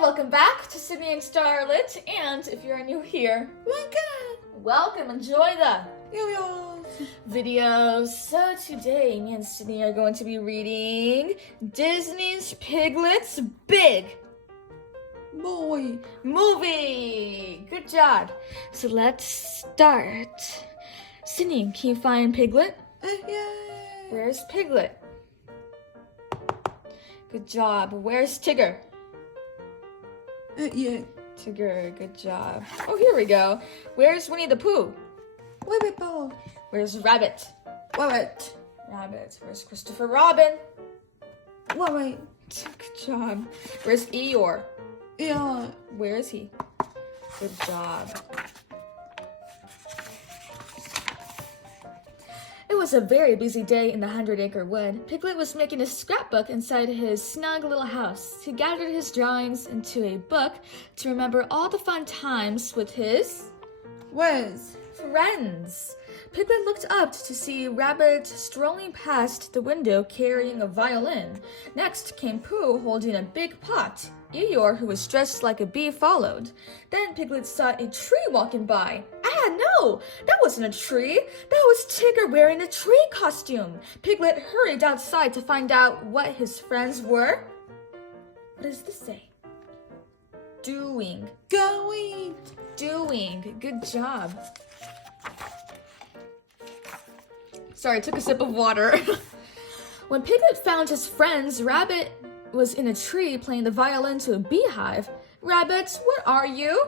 welcome back to Sydney and Starlet, and if you're new here, welcome, enjoy the videos. So today, me and Sydney are going to be reading Disney's Piglet's Big Boy Movie. Good job. So let's start. Sydney, can you find Piglet? Yeah. Where's Piglet? Good job. Where's Tigger? Yeah. Tigger, good job. Oh, here we go. Where's Winnie the Pooh? Wait, Paul. Where's Rabbit? Wait. Rabbit. Where's Christopher Robin? Wait. Good job. Where's Eeyore? Yeah. Where is he? Good job. It was a very busy day in the 100-acre wood. Piglet was making a scrapbook inside his snug little house. He gathered his drawings into a book to remember all the fun times with his Where's? friends. Piglet looked up to see Rabbit strolling past the window carrying a violin. Next came Pooh holding a big pot. Eeyore, who was dressed like a bee, followed. Then Piglet saw a tree walking by. Ah, no! That wasn't a tree! That was Tigger wearing a tree costume! Piglet hurried outside to find out what his friends were. What does this say? Doing. Going. Doing. Good job. Sorry, I took a sip of water. When Piglet found his friends, Rabbit was in a tree playing the violin to a beehive. Rabbit, what are you?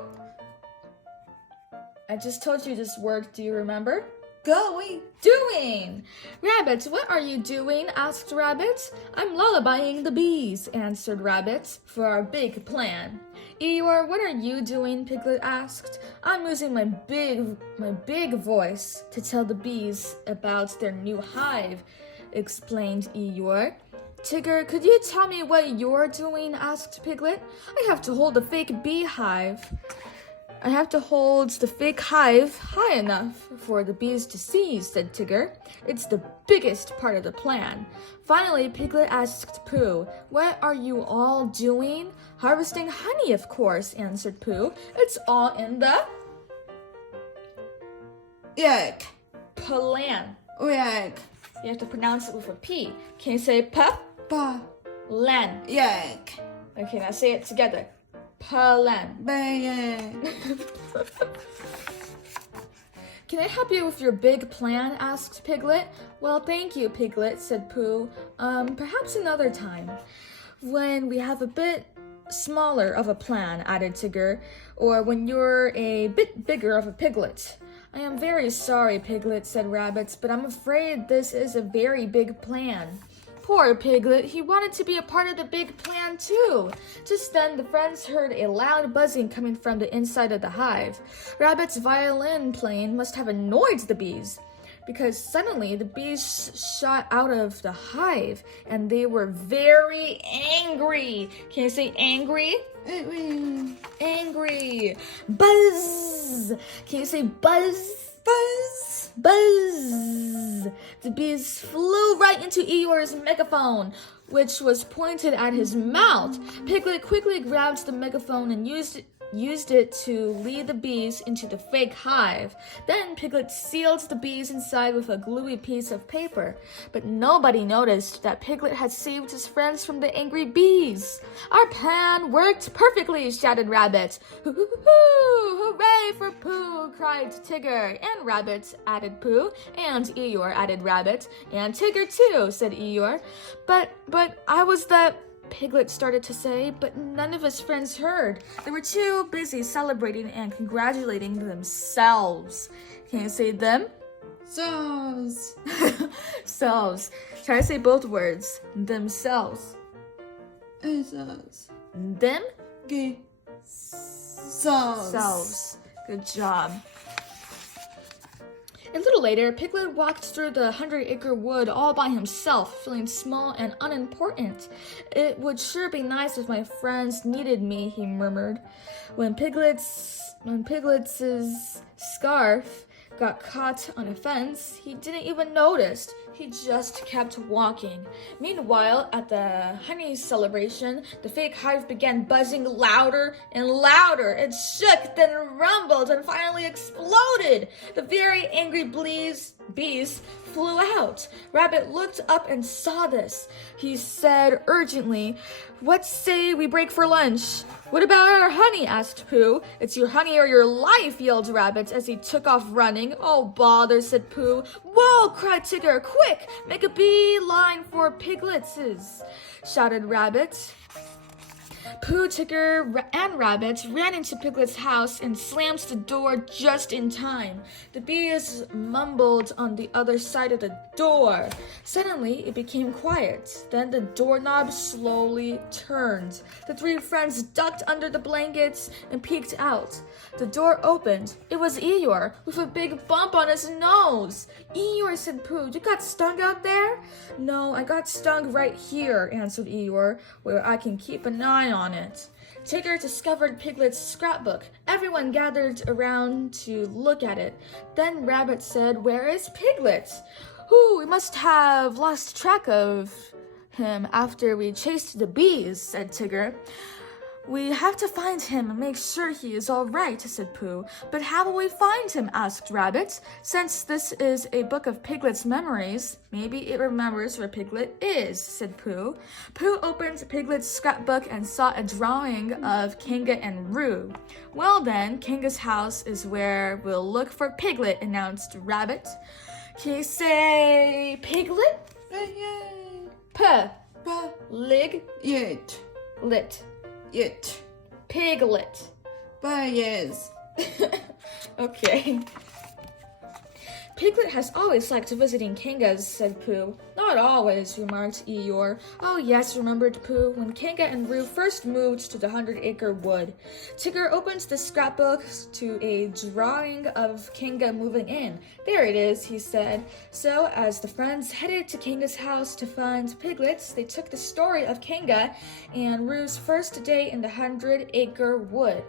I just told you this word, do you remember? Going. Doing! Rabbit, what are you doing? Asked Rabbit. I'm lullabying the bees, answered Rabbit, for our big plan. Eeyore, what are you doing? Piglet asked. I'm using my big voice to tell the bees about their new hive, explained Eeyore. Tigger, could you tell me what you're doing? Asked Piglet. I have to hold the fake beehive. I have to hold the fake hive high enough for the bees to see, said Tigger. It's the biggest part of the plan. Finally, Piglet asked Pooh, what are you all doing? Harvesting honey, of course, answered Pooh. It's all in the Yak. plan. Yak. You have to pronounce it with a P. Can you say pa? Pa. Lan. Yak. Okay, now say it together. Plan. Bang. Can I help you with your big plan? Asked Piglet. Well, thank you, Piglet, said Pooh. Perhaps another time. When we have a bit smaller of a plan, added Tigger, or when you're a bit bigger of a piglet. I am very sorry, Piglet, said Rabbit, but I'm afraid this is a very big plan. Poor Piglet, he wanted to be a part of the big plan too. Just then, the friends heard a loud buzzing coming from the inside of the hive. Rabbit's violin playing must have annoyed the bees, because suddenly the bees shot out of the hive, and they were very angry. Can you say angry? Angry. Buzz. Can you say buzz? Buzz. Buzz. The bees flew right into Eeyore's megaphone, which was pointed at his mouth. Piglet quickly grabbed the megaphone and used it to lead the bees into the fake hive. Then Piglet sealed the bees inside with a gluey piece of paper. But nobody noticed that Piglet had saved his friends from the angry bees. Our plan worked perfectly, shouted Rabbit. Hoo-hoo-hoo! Hooray for Pooh, cried Tigger. And Rabbit, added Pooh. And Eeyore, added Rabbit. And Tigger too, said Eeyore. But I was the... Piglet started to say, but none of his friends heard. They were too busy celebrating and congratulating themselves. Can you say them? Selves. Selves. Try to say both words. Themselves. Selves. Them? Okay. Selves. Selves. Good job. A little later, Piglet walked through the 100-acre wood all by himself, feeling small and unimportant. It would sure be nice if my friends needed me, he murmured. When Piglet's scarf got caught on a fence, he didn't even notice. He just kept walking. Meanwhile, at the honey celebration, the fake hive began buzzing louder and louder. It shook, then rumbled, and finally exploded. The very angry bees flew out. Rabbit looked up and saw this. He said urgently, "What say we break for lunch?" "What about our honey?" asked Pooh. "It's your honey or your life," yelled Rabbit as he took off running. "Oh, bother," said Pooh. "Whoa," cried Tigger. "Quick, make a beeline for Piglet's," shouted Rabbit. Pooh, Tigger, and Rabbit ran into Piglet's house and slammed the door just in time. The bees mumbled on the other side of the door. Suddenly, it became quiet. Then the doorknob slowly turned. The three friends ducked under the blankets and peeked out. The door opened. It was Eeyore, with a big bump on his nose. "Eeyore," said Pooh, "you got stung out there?" "No, I got stung right here," answered Eeyore, "where I can keep an eye on it." Tigger discovered Piglet's scrapbook. Everyone gathered around to look at it. Then Rabbit said, "Where is Piglet?" "Ooh, we must have lost track of him after we chased the bees," said Tigger. "We have to find him and make sure he is all right," said Pooh. "But how will we find him?" asked Rabbit. "Since this is a book of Piglet's memories, maybe it remembers where Piglet is," said Pooh. Pooh opened Piglet's scrapbook and saw a drawing of Kanga and Roo. "Well then, Kanga's house is where we'll look for Piglet," announced Rabbit. Can you say Piglet? P. Lig. Yet. Lit. Yet. Piglet. Yes. Okay. Piglet has always liked visiting Kangas, said Pooh. Not always, remarked Eeyore. Oh yes, remembered Pooh, when Kanga and Roo first moved to the 100-acre wood. Tigger opened the scrapbook to a drawing of Kanga moving in. There it is, he said. So, as the friends headed to Kanga's house to find Piglets, they took the story of Kanga and Roo's first day in the 100-acre wood.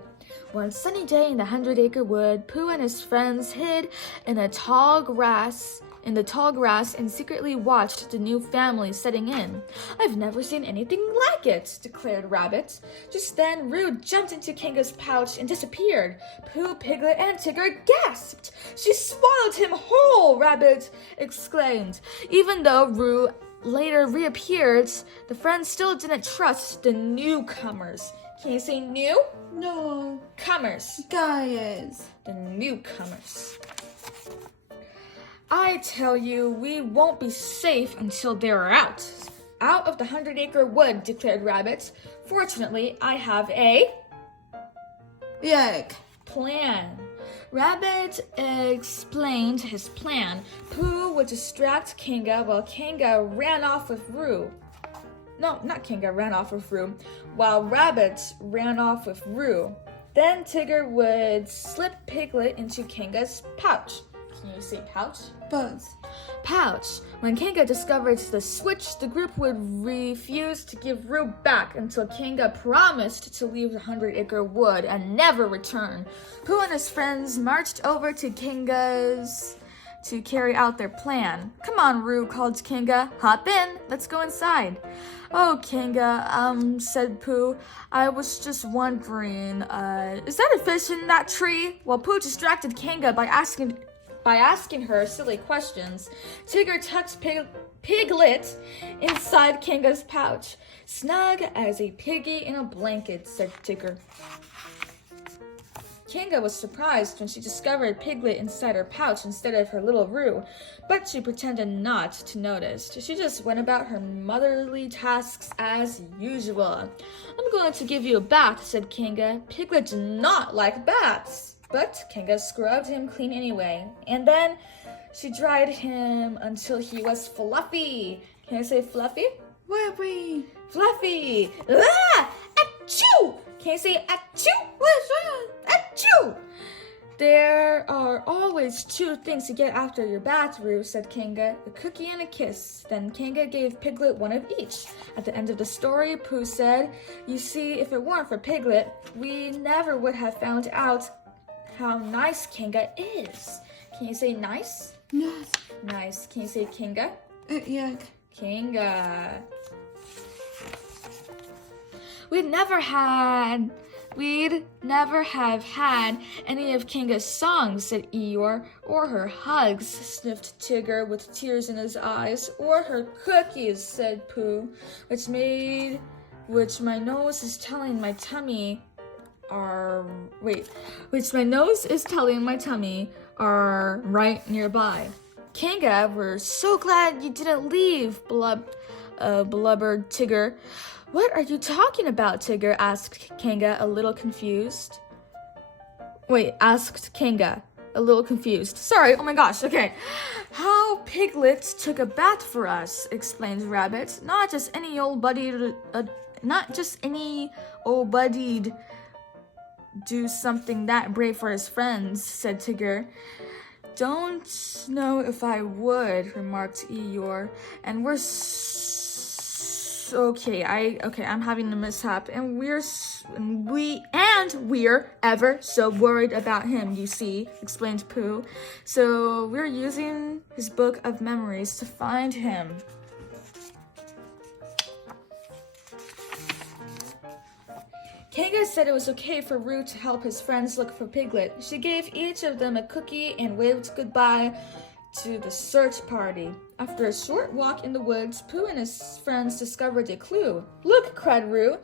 One sunny day in the 100-acre wood, Pooh and his friends hid in the tall grass and secretly watched the new family setting in. I've never seen anything like it, declared Rabbit. Just then, Roo jumped into Kanga's pouch and disappeared. Pooh, Piglet, and Tigger gasped. She swallowed him whole, Rabbit exclaimed. Even though Roo later reappeared, the friends still didn't trust the newcomers. Can you say new? No. Comers. Guys. The newcomers. I tell you, we won't be safe until they're out. Out of the 100-acre wood, declared Rabbit. Fortunately, I have a plan. Rabbit explained his plan. Pooh would distract Kanga while Kanga ran off with Roo. No, not Kanga ran off with Roo, while Rabbit ran off with Roo. Then Tigger would slip Piglet into Kanga's pouch. Can you say pouch? Pouch. When Kanga discovered the switch, the group would refuse to give Roo back until Kanga promised to leave the 100-acre wood and never return. Pooh and his friends marched over to Kanga's to carry out their plan. Come on, Roo, called Kanga. Hop in. Let's go inside. Oh, Kanga, said Pooh. I was just wondering, is that a fish in that tree? While Pooh distracted Kanga by asking her silly questions, Tigger tucked Piglet inside Kanga's pouch. Snug as a piggy in a blanket, said Tigger. Kanga was surprised when she discovered Piglet inside her pouch instead of her little Roo, but she pretended not to notice. She just went about her motherly tasks as usual. I'm going to give you a bath, said Kanga. Piglet did not like baths, but Kanga scrubbed him clean anyway. And then she dried him until he was fluffy. Can I say fluffy? Fluffy. Ah! Achoo! Can you say achoo? Achoo! There are always two things to get after your bath, Roo, said Kanga, a cookie and a kiss. Then Kanga gave Piglet one of each. At the end of the story, Pooh said, you see, if it weren't for Piglet, we never would have found out how nice Kanga is. Can you say nice? Yes. Nice. Can you say Kanga? Yuck. Kanga. We'd never have had any of Kanga's songs, said Eeyore, or her hugs, sniffed Tigger with tears in his eyes, or her cookies, said Pooh, which my nose is telling my tummy are right nearby. Kanga, we're so glad you didn't leave, blubbered Tigger. What are you talking about, Tigger? Asked Kanga, a little confused. Sorry, oh my gosh, okay. How Piglet took a bath for us, explained Rabbit. Not just any old buddied do something that brave for his friends, said Tigger. Don't know if I would, remarked Eeyore. And I'm having a mishap, and we're ever so worried about him, you see, explained Pooh. So we're using his book of memories to find him. Kanga said it was okay for Roo to help his friends look for Piglet. She gave each of them a cookie and waved goodbye to the search party. After a short walk in the woods, Pooh and his friends discovered a clue. Look, cried Roo.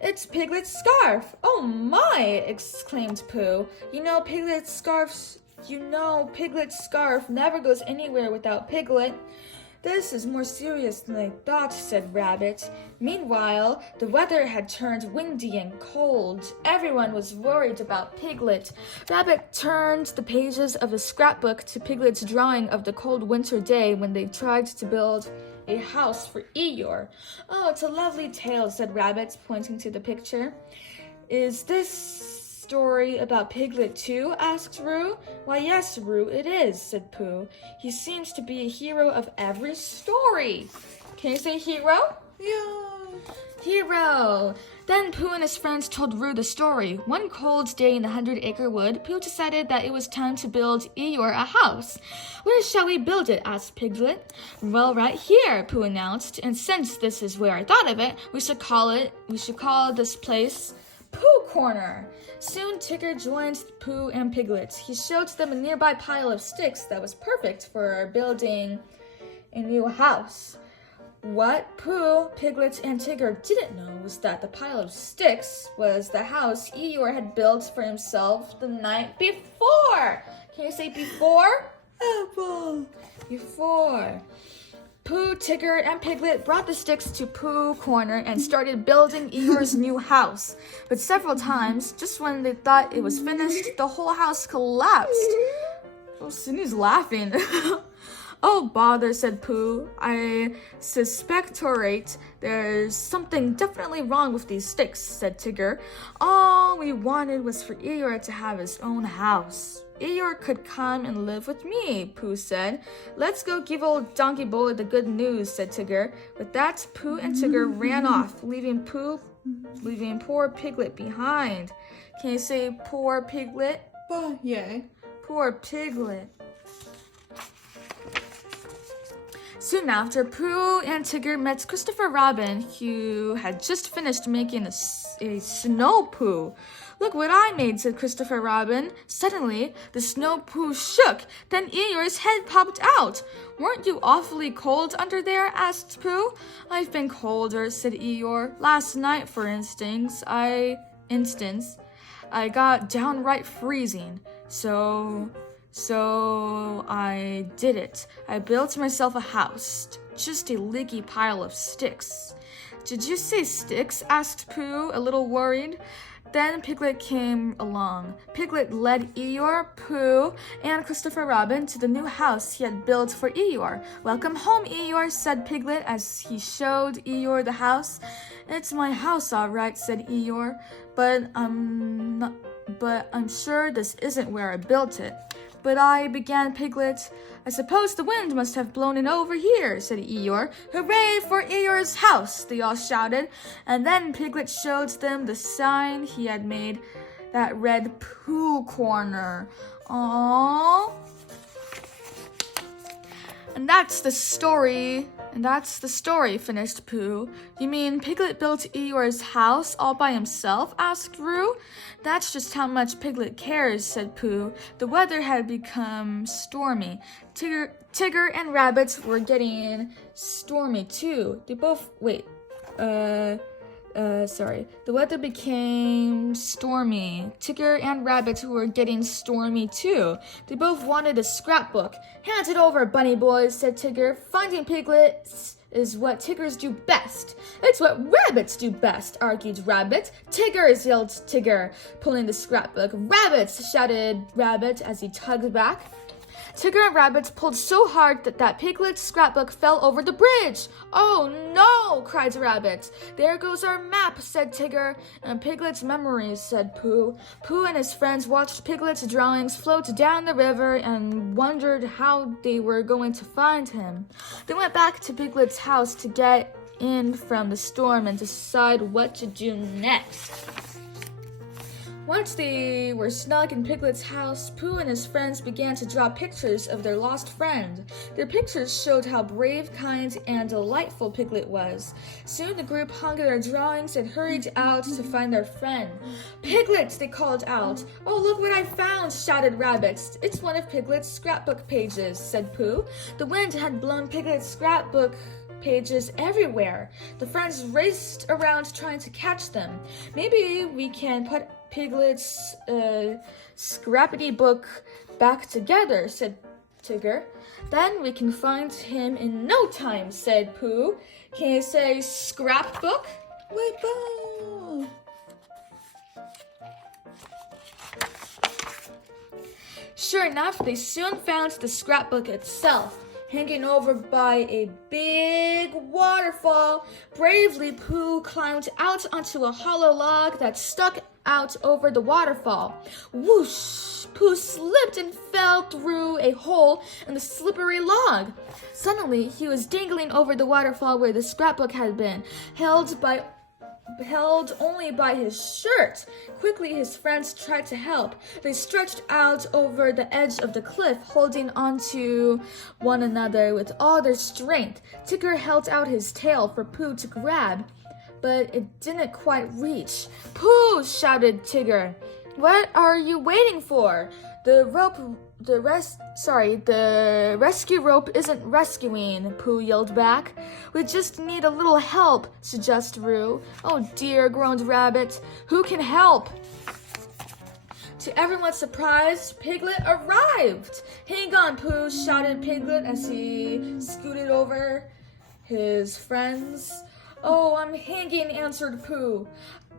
It's Piglet's scarf. Oh my, exclaimed Pooh. You know Piglet's scarf never goes anywhere without Piglet. This is more serious than I thought, said Rabbit. Meanwhile, the weather had turned windy and cold. Everyone was worried about Piglet. Rabbit turned the pages of the scrapbook to Piglet's drawing of the cold winter day when they tried to build a house for Eeyore. Oh, it's a lovely tale, said Rabbit, pointing to the picture. Is this story about Piglet too? Asked Roo. Why, yes, Roo, it is, said Pooh. He seems to be a hero of every story. Can you say hero? Yeah. Hero. Then Pooh and his friends told Roo the story. One cold day in the 100-acre wood, Pooh decided that it was time to build Eeyore a house. Where shall we build it? Asked Piglet. Well, right here, Pooh announced. And since this is where I thought of it, we should call this place Pooh Corner. Soon Tigger joined Pooh and Piglet. He showed them a nearby pile of sticks that was perfect for building a new house. What Pooh, Piglet, and Tigger didn't know was that the pile of sticks was the house Eeyore had built for himself the night before. Can you say before? Apple. Before. Pooh, Tigger, and Piglet brought the sticks to Pooh Corner and started building Eeyore's new house. But several times, just when they thought it was finished, the whole house collapsed. Oh, Sydney's laughing. Oh, bother, said Pooh. I suspectorate there's something definitely wrong with these sticks, said Tigger. All we wanted was for Eeyore to have his own house. Eeyore could come and live with me, Pooh said. Let's go give old Donkey Boy the good news, said Tigger. With that, Pooh and Tigger ran off, leaving poor Piglet behind. Can you say poor Piglet? Yeah. Poor Piglet. Soon after, Pooh and Tigger met Christopher Robin, who had just finished making a snow Pooh. Look what I made, said Christopher Robin. Suddenly, the snow Pooh shook. Then Eeyore's head popped out. Weren't you awfully cold under there? Asked Pooh. I've been colder, said Eeyore. Last night, for instance, I got downright freezing. So I did it. I built myself a house. Just a leaky pile of sticks. Did you say sticks? Asked Pooh, a little worried. Then Piglet came along. Piglet led Eeyore, Pooh, and Christopher Robin to the new house he had built for Eeyore. Welcome home, Eeyore, said Piglet as he showed Eeyore the house. It's my house, all right, said Eeyore, but I'm sure this isn't where I built it. But I began Piglet. I suppose the wind must have blown it over here, said Eeyore. Hooray for Eeyore's house, they all shouted. And then Piglet showed them the sign he had made that read Pooh Corner. Aww. And that's the story, finished Pooh. You mean Piglet built Eeyore's house all by himself? Asked Roo. That's just how much Piglet cares, said Pooh. The weather had become stormy. Tigger and Rabbit were getting stormy too. The weather became stormy. Tigger and Rabbit were getting stormy too. They both wanted a scrapbook. Hand it over, bunny boys, said Tigger. Finding piglets is what Tiggers do best. It's what rabbits do best, argued Rabbit. Tiggers, yelled Tigger, pulling the scrapbook. Rabbits, shouted Rabbit as he tugged back. Tigger and Rabbit pulled so hard that Piglet's scrapbook fell over the bridge. Oh no, cried Rabbit. There goes our map, said Tigger. And Piglet's memories, said Pooh. Pooh and his friends watched Piglet's drawings float down the river and wondered how they were going to find him. They went back to Piglet's house to get in from the storm and decide what to do next. Once they were snug in Piglet's house, Pooh and his friends began to draw pictures of their lost friend. Their pictures showed how brave, kind, and delightful Piglet was. Soon the group hung their drawings and hurried out to find their friend. Piglet, they called out. Oh, look what I found, shouted Rabbit. It's one of Piglet's scrapbook pages, said Pooh. The wind had blown Piglet's scrapbook pages everywhere. The friends raced around trying to catch them. Maybe we can put Piglet's scrappity book back together, said Tigger. Then we can find him in no time, said Pooh. Can you say scrapbook? Whippo! Sure enough, they soon found the scrapbook itself. Hanging over by a big waterfall, bravely Pooh climbed out onto a hollow log that stuck out over the waterfall. Whoosh! Pooh slipped and fell through a hole in the slippery log. Suddenly, he was dangling over the waterfall where the scrapbook had been, held only by his shirt. Quickly, his friends tried to help. They stretched out over the edge of the cliff, holding onto one another with all their strength. Tigger held out his tail for Pooh to grab, but it didn't quite reach. Pooh, shouted Tigger. What are you waiting for? The rescue rope isn't rescuing, Pooh yelled back. We just need a little help, suggested Roo. Oh dear, groaned Rabbit. Who can help? To everyone's surprise, Piglet arrived. Hang on, Pooh, shouted Piglet as he scooted over his friends. Oh, I'm hanging, answered Pooh.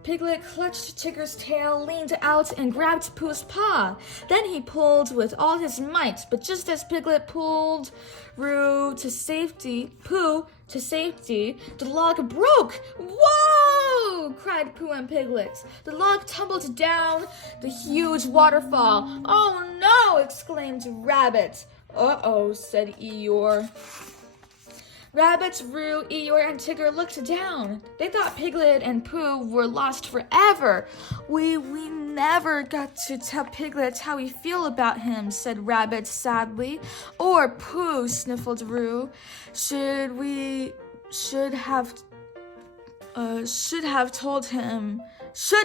Piglet clutched Tigger's tail, leaned out, and grabbed Pooh's paw. Then he pulled with all his might, but just as Piglet pulled Pooh to safety, the log broke. Whoa! cried Pooh and Piglet. The log tumbled down the huge waterfall. Oh no! exclaimed Rabbit. Uh-oh, said Eeyore. Rabbit, Roo, Eeyore, and Tigger looked down. They thought Piglet and Pooh were lost forever. We never got to tell Piglet how we feel about him, said Rabbit sadly. Or Pooh, sniffled Roo. Should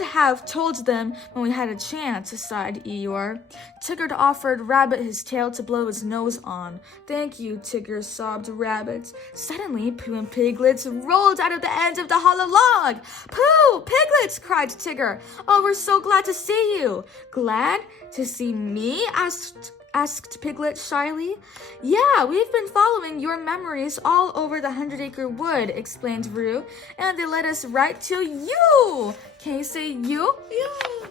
have told them when we had a chance, sighed Eeyore. Tigger offered Rabbit his tail to blow his nose on. Thank you, Tigger, sobbed Rabbit. Suddenly, Pooh and Piglet rolled out of the end of the hollow log. Pooh! Piglet! cried Tigger. Oh, we're so glad to see you. Glad to see me? asked Piglet shyly. Yeah, we've been following your memories all over the 100-acre wood, explained Roo, and they led us right to you. Can you say you? Yeah.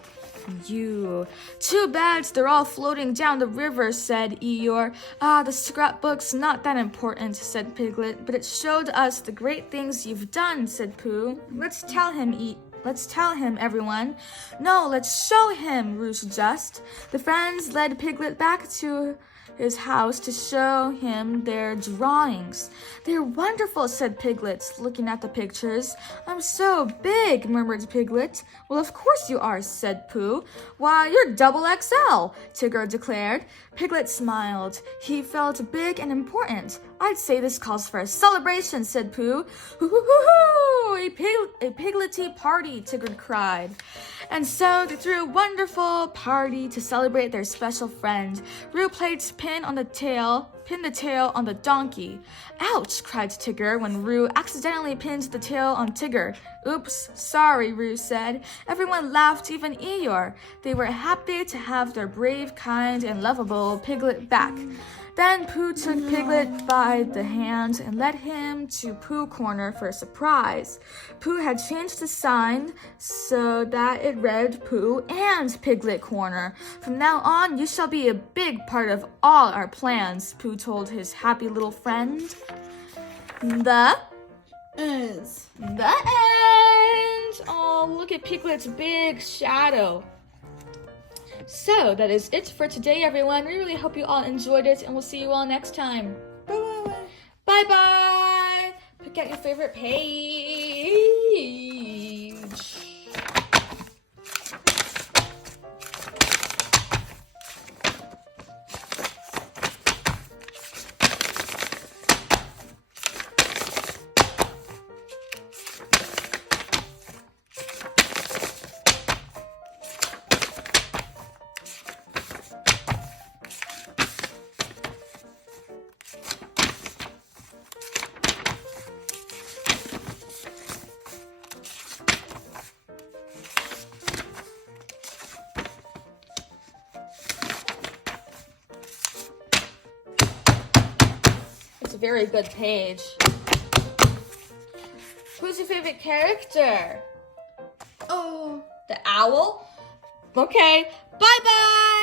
You. Too bad they're all floating down the river, said Eeyore. The scrapbook's not that important, said Piglet, but it showed us the great things you've done, said Pooh. Let's tell him, everyone. No, let's show him, Roo suggested. The friends led Piglet back to his house to show him their drawings. They're wonderful, said Piglet, looking at the pictures. I'm so big, murmured Piglet. Well, of course you are, said Pooh. Why, you're double XL, Tigger declared. Piglet smiled. He felt big and important. I'd say this calls for a celebration, said Pooh. Hoo-hoo-hoo-hoo! A piglety party, Tigger cried. And so they threw a wonderful party to celebrate their special friend. Roo played pinned the tail on the donkey. Ouch, cried Tigger when Roo accidentally pinned the tail on Tigger. Oops, sorry, Roo said. Everyone laughed, even Eeyore. They were happy to have their brave, kind, and lovable Piglet back. Then Pooh took Piglet by the hand and led him to Pooh Corner for a surprise. Pooh had changed the sign so that it read Pooh and Piglet Corner. From now on, you shall be a big part of all our plans, Pooh told his happy little friend. The end. Oh, look at Piglet's big shadow. So that is it for today, everyone. We really hope you all enjoyed it, and we'll see you all next time. Bye-bye. Bye-bye. Pick out your favorite page. It's a very good page. Who's your favorite character? Oh. The owl? Okay. Bye-bye.